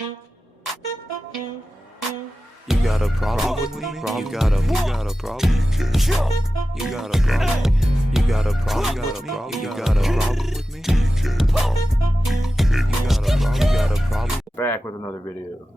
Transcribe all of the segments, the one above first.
You got a problem with me? You got a problem? You got a problem? You got a problem with me? You got a problem with me? You got a problem? Back with another video.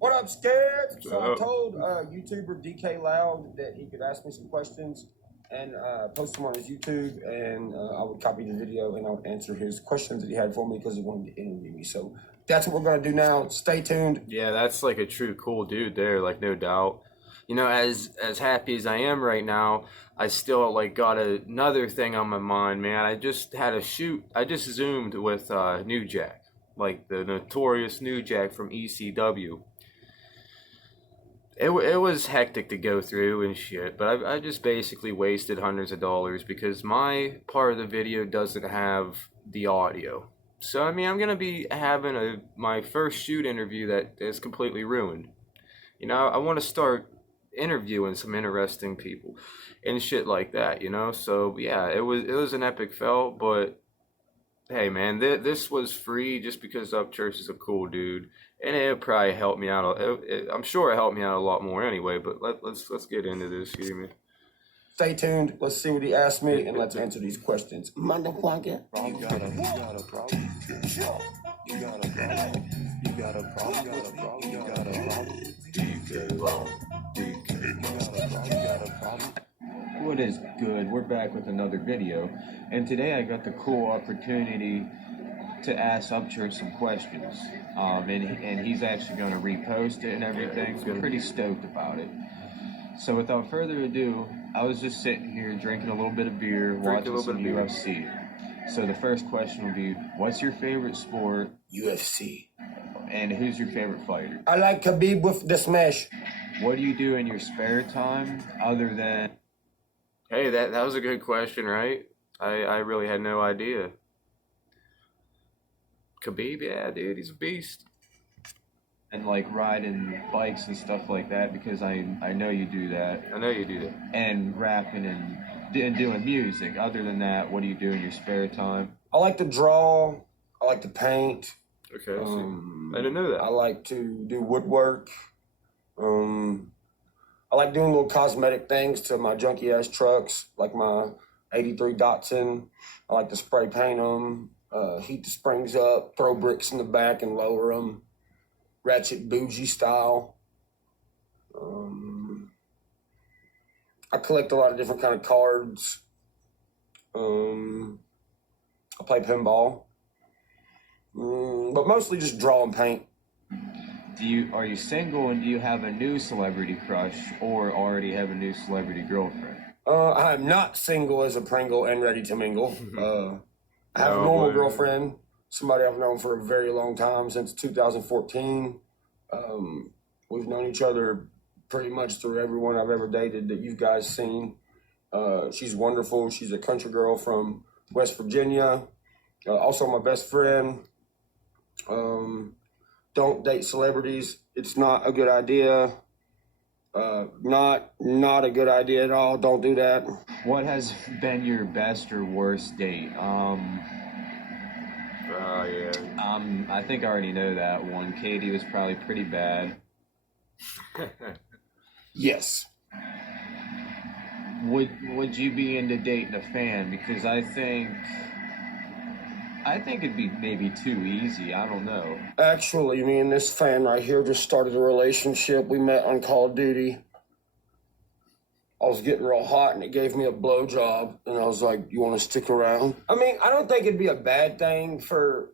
What up, scared? So I told YouTuber DK Loud that he could ask me some questions and post them on his YouTube, and I would copy the video and I would answer his questions that he had for me because he wanted to interview me. So that's what we're gonna do now. Stay tuned. Yeah, that's like a true cool dude there, like no doubt. You know, as happy as I am right now, I still like got another thing on my mind, man. I just had a shoot. I just zoomed with New Jack, like the notorious New Jack from ECW. It was hectic to go through and shit, but I just basically wasted hundreds of dollars because my part of the video doesn't have the audio. So, I mean, I'm going to be having my first shoot interview that is completely ruined. You know, I want to start interviewing some interesting people and shit like that, you know? So, yeah, it was an epic fail, but hey, man, this was free just because Upchurch is a cool dude, and it probably helped me out. I'm sure it helped me out a lot more anyway. But let's get into this here, man. Stay tuned. Let's see what he asked me, and let's answer these questions. Motherfucker. You got a problem? You got a problem? You got a problem? You got a problem? You got a problem? What is good? We're back with another video, and today I got the cool opportunity to ask Upchurch some questions, and he's actually going to repost it and everything, so I'm pretty stoked about it. So without further ado, I was just sitting here drinking a little bit of beer, watching some UFC. So the first question will be, what's your favorite sport? UFC. And who's your favorite fighter? I like Khabib with the smash. What do you do in your spare time other than... Hey, that was a good question, right? I really had no idea. Khabib, yeah, dude, he's a beast. And like riding bikes and stuff like that, because I know you do that. I know you do that. And rapping and doing music. Other than that, what do you do in your spare time? I like to draw. I like to paint. Okay, I didn't know that. I like to do woodwork. I like doing little cosmetic things to my junky ass trucks, like my 83 Datsun. I like to spray paint them, heat the springs up, throw bricks in the back and lower them, ratchet bougie style. I collect a lot of different kind of cards. I play pinball, but mostly just draw and paint. Are you single and do you have a new celebrity crush or already have a new celebrity girlfriend? I am not single as a Pringle and ready to mingle. I have a normal girlfriend, somebody I've known for a very long time, since 2014. We've known each other pretty much through everyone I've ever dated that you guys seen. She's wonderful. She's a country girl from West Virginia. Also my best friend. Don't date celebrities. It's not a good idea. Not a good idea at all. Don't do that. What has been your best or worst date? Yeah. I think I already know that one. Katie was probably pretty bad. Yes. Would you be into dating a fan? Because I think it'd be maybe too easy. I don't know. Actually, me and this fan right here just started a relationship. We met on Call of Duty. I was getting real hot and it gave me a blowjob. And I was like, you want to stick around? I mean, I don't think it'd be a bad thing for,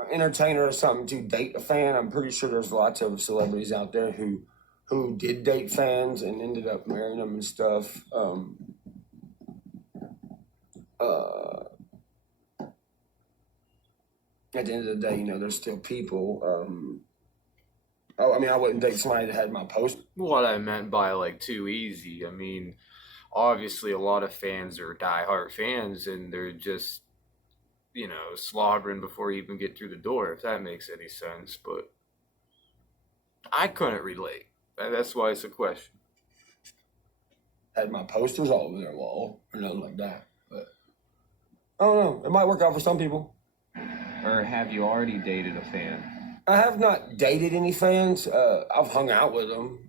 an entertainer or something to date a fan. I'm pretty sure there's lots of celebrities out there who did date fans and ended up marrying them and stuff. At the end of the day, there's still people. I wouldn't date somebody that had my post. What I meant by like too easy, I mean, obviously a lot of fans are diehard fans and they're just, slobbering before you even get through the door, if that makes any sense. But I couldn't relate. That's why it's a question. Had my posters all over their wall or nothing like that. But I don't know. It might work out for some people. Or have you already dated a fan? I have not dated any fans. I've hung out with them,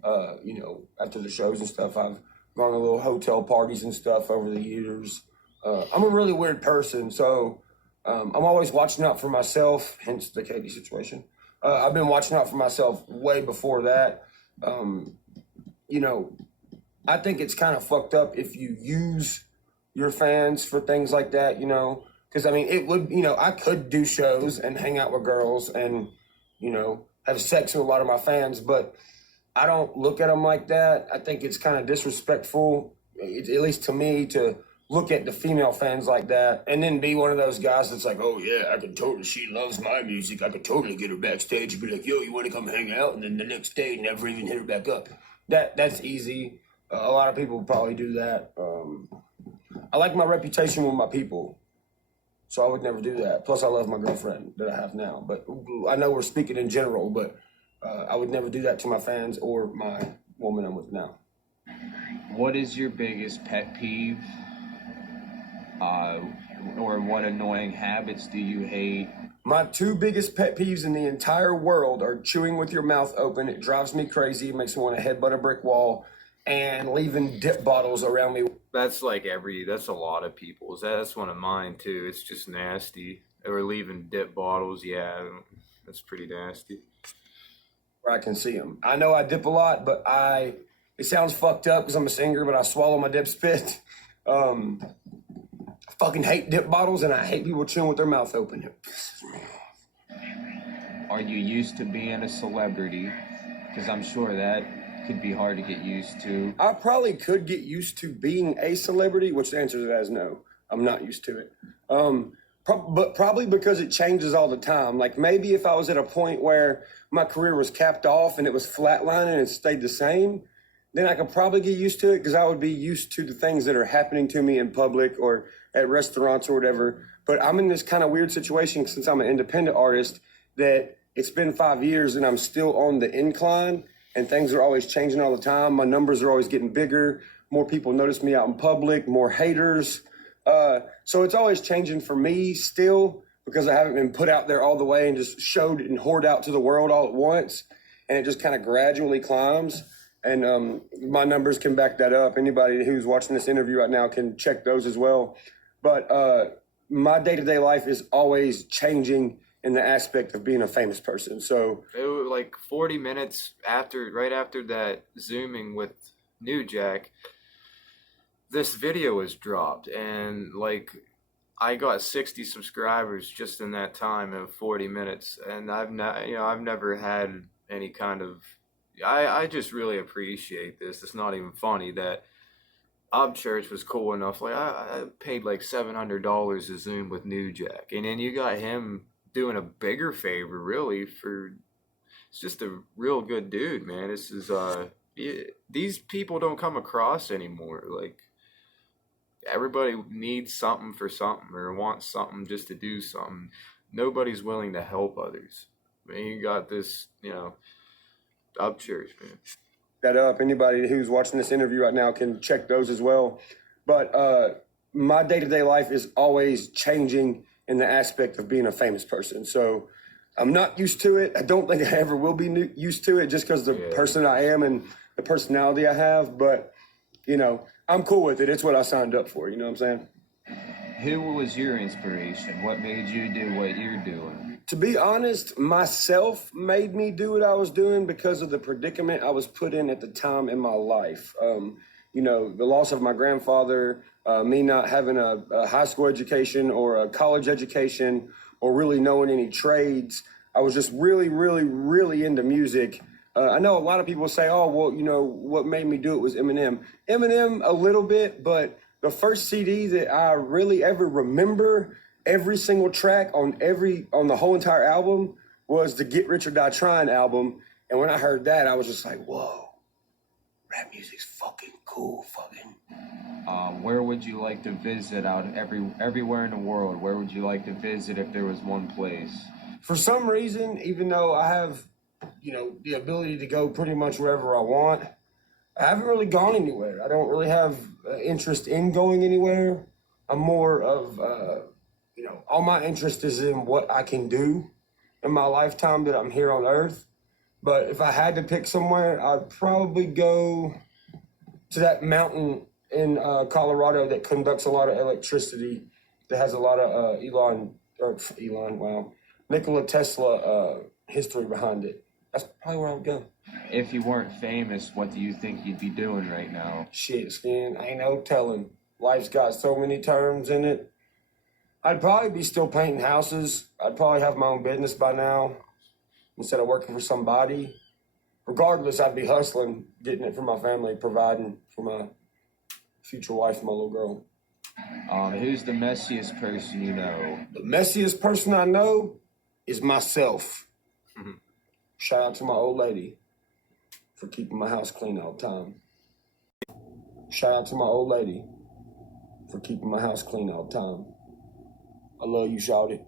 after the shows and stuff. I've gone to little hotel parties and stuff over the years. I'm a really weird person, so I'm always watching out for myself, hence the Katie situation. I've been watching out for myself way before that. I think it's kind of fucked up if you use your fans for things like that, because it would, I could do shows and hang out with girls and, have sex with a lot of my fans, but I don't look at them like that. I think it's kind of disrespectful, at least to me, to look at the female fans like that and then be one of those guys that's like, oh yeah, she loves my music. I could totally get her backstage and be like, yo, you want to come hang out? And then the next day, never even hit her back up. That's easy. A lot of people probably do that. I like my reputation with my people, so I would never do that. Plus, I love my girlfriend that I have now. But I know we're speaking in general, but I would never do that to my fans or my woman I'm with now. What is your biggest pet peeve? Or what annoying habits do you hate? My two biggest pet peeves in the entire world are chewing with your mouth open. It drives me crazy. It makes me want to headbutt a brick wall. And leaving dip bottles around me. That's that's a lot of people's. That's one of mine too. It's just nasty. Or leaving dip bottles, yeah, that's pretty nasty. Where I can see them. I know I dip a lot, but it sounds fucked up because I'm a singer, but I swallow my dip spit. I fucking hate dip bottles and I hate people chewing with their mouth open. It pisses me off. Are you used to being a celebrity? Because I'm sure that could be hard to get used to. I probably could get used to being a celebrity, which the answer to that is no. I'm not used to it. But probably because it changes all the time. Like maybe if I was at a point where my career was capped off and it was flatlining and stayed the same, then I could probably get used to it because I would be used to the things that are happening to me in public or at restaurants or whatever. But I'm in this kind of weird situation since I'm an independent artist that it's been 5 years and I'm still on the incline. And things are always changing all the time. My numbers are always getting bigger. More people notice me out in public, more haters. So it's always changing for me still because I haven't been put out there all the way and just showed and hoard out to the world all at once. And it just kind of gradually climbs. And my numbers can back that up. Anybody who's watching this interview right now can check those as well. But my day-to-day life is always changing in the aspect of being a famous person. So it was like 40 minutes right after that Zooming with New Jack, this video was dropped and like I got 60 subscribers just in that time of 40 minutes. And I've never had any kind of, I just really appreciate this. It's not even funny that Upchurch was cool enough. Like I paid like $700 to Zoom with New Jack. And then you got him doing a bigger favor, really, it's just a real good dude, man. This is these people don't come across anymore. Like everybody needs something for something or wants something just to do something. Nobody's willing to help others. I mean, you got this, Upchurch, man. That up. Anybody who's watching this interview right now can check those as well. But my day-to-day life is always changing in the aspect of being a famous person. So I'm not used to it. I don't think I ever will be used to it just because of the person I am and the personality I have. But, I'm cool with it. It's what I signed up for. You know what I'm saying? Who was your inspiration? What made you do what you're doing? To be honest, myself made me do what I was doing because of the predicament I was put in at the time in my life. The loss of my grandfather, me not having a high school education or a college education or really knowing any trades. I was just really, really, really into music. I know a lot of people say, oh, well, what made me do it was Eminem. Eminem a little bit, but the first CD that I really ever remember every single track on the whole entire album was the Get Rich or Die Trying album. And when I heard that, I was just like, whoa, rap music's fucking cool, fucking. Where would you like to visit out everywhere in the world? Where would you like to visit if there was one place? For some reason, even though I have, the ability to go pretty much wherever I want, I haven't really gone anywhere. I don't really have interest in going anywhere. I'm more of, all my interest is in what I can do in my lifetime that I'm here on Earth. But if I had to pick somewhere, I'd probably go to that mountain in Colorado that conducts a lot of electricity, that has a lot of Nikola Tesla history behind it. That's probably where I would go. If you weren't famous, what do you think you'd be doing right now? Shit, Skin, ain't no telling. Life's got so many terms in it. I'd probably be still painting houses. I'd probably have my own business by now instead of working for somebody. Regardless, I'd be hustling, getting it for my family, providing for my future wife, my little girl. Who's the messiest person you know? The messiest person I know is myself. Shout out to my old lady for keeping my house clean all the time. Shout out to my old lady for keeping my house clean all the time. I love you, shawty.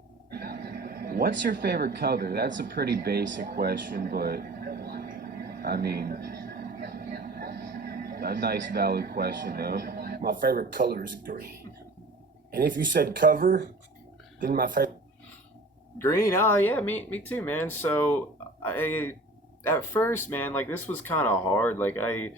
What's your favorite color? That's a pretty basic question, but I mean, a nice valid question though. My favorite color is green. And if you said cover, then my favorite. Green, oh yeah, me too, man. So at first, man, like this was kind of hard. Like I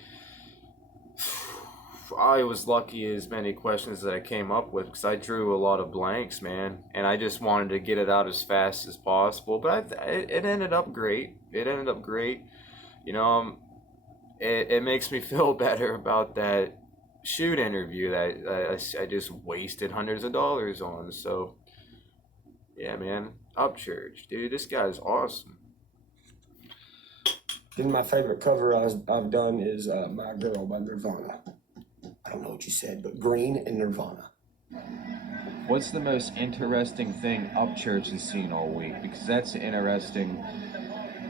was lucky as many questions that I came up with because I drew a lot of blanks, man, and I just wanted to get it out as fast as possible. But it ended up great. It ended up great. You know, it makes me feel better about that shoot interview that I just wasted hundreds of dollars on. So, yeah, man, Upchurch, dude, this guy's awesome. Then my favorite cover I've done is My Girl by Nirvana. I don't know what you said, but green and Nirvana. What's the most interesting thing Upchurch has seen all week? Because that's an interesting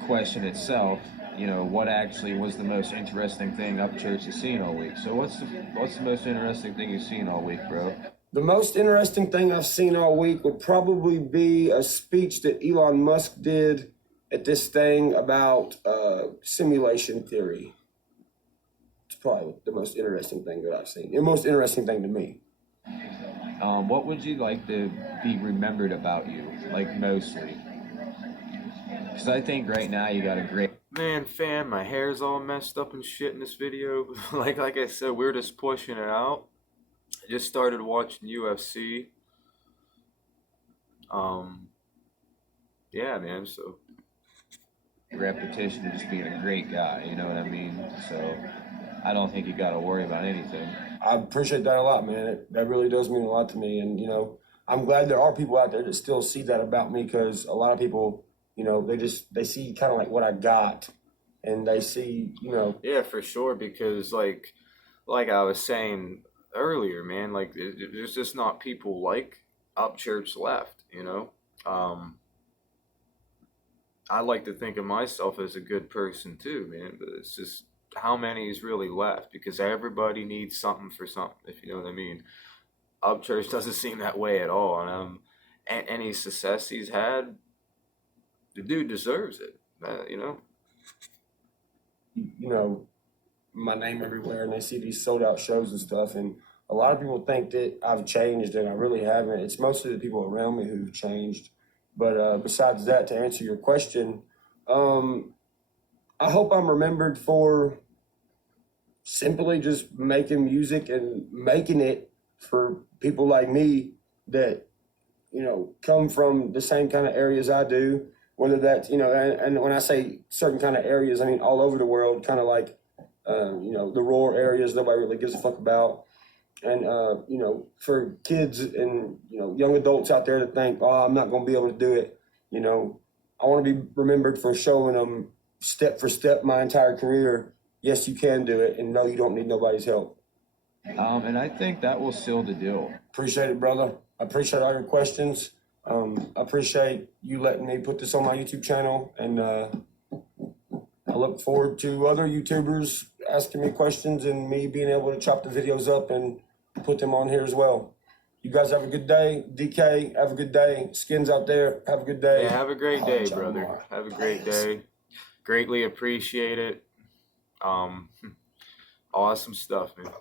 question itself. You know, what actually was the most interesting thing Upchurch has seen all week? So what's the most interesting thing you've seen all week, bro? The most interesting thing I've seen all week would probably be a speech that Elon Musk did at this thing about simulation theory. It's probably the most interesting thing that I've seen. The most interesting thing to me. What would you like to be remembered about you, like mostly? Because I think right now you got a great... Man, fam, my hair's all messed up and shit in this video. like I said, we're just pushing it out. I just started watching UFC. Yeah, man, so... reputation of just being a great guy, you know what I mean? So I don't think you got to worry about anything. I appreciate that a lot, man. That really does mean a lot to me. And, you know, I'm glad there are people out there that still see that about me, because a lot of people, you know, they see kind of like what I got, and they see, you know. Yeah, for sure, because like I was saying earlier, man, like there's just not people like Upchurch left, you know? I like to think of myself as a good person too, man, but it's just how many is really left, because everybody needs something for something, if you know what I mean. Upchurch doesn't seem that way at all, and any success he's had, the dude deserves it, you know. You know, my name everywhere, and they see these sold out shows and stuff, and a lot of people think that I've changed, and I really haven't. It's mostly the people around me who've changed. But besides that, to answer your question, I hope I'm remembered for simply just making music and making it for people like me that, you know, come from the same kind of areas I do, whether that's, you know, and when I say certain kind of areas, I mean all over the world, kind of like, you know, the rural areas nobody really gives a fuck about. And, you know, for kids and, you know, young adults out there that think, oh, I'm not going to be able to do it, you know, I want to be remembered for showing them step for step my entire career, yes, you can do it, and no, you don't need nobody's help. And I think that will seal the deal. Appreciate it, brother. I appreciate all your questions. I appreciate you letting me put this on my YouTube channel, and I look forward to other YouTubers asking me questions and me being able to chop the videos up and put them on here as well. You guys have a good day. DK, have a good day. Skins out there, have a good day. Yeah, have a great day, brother. Have a great day. Greatly appreciate it. Awesome stuff, man.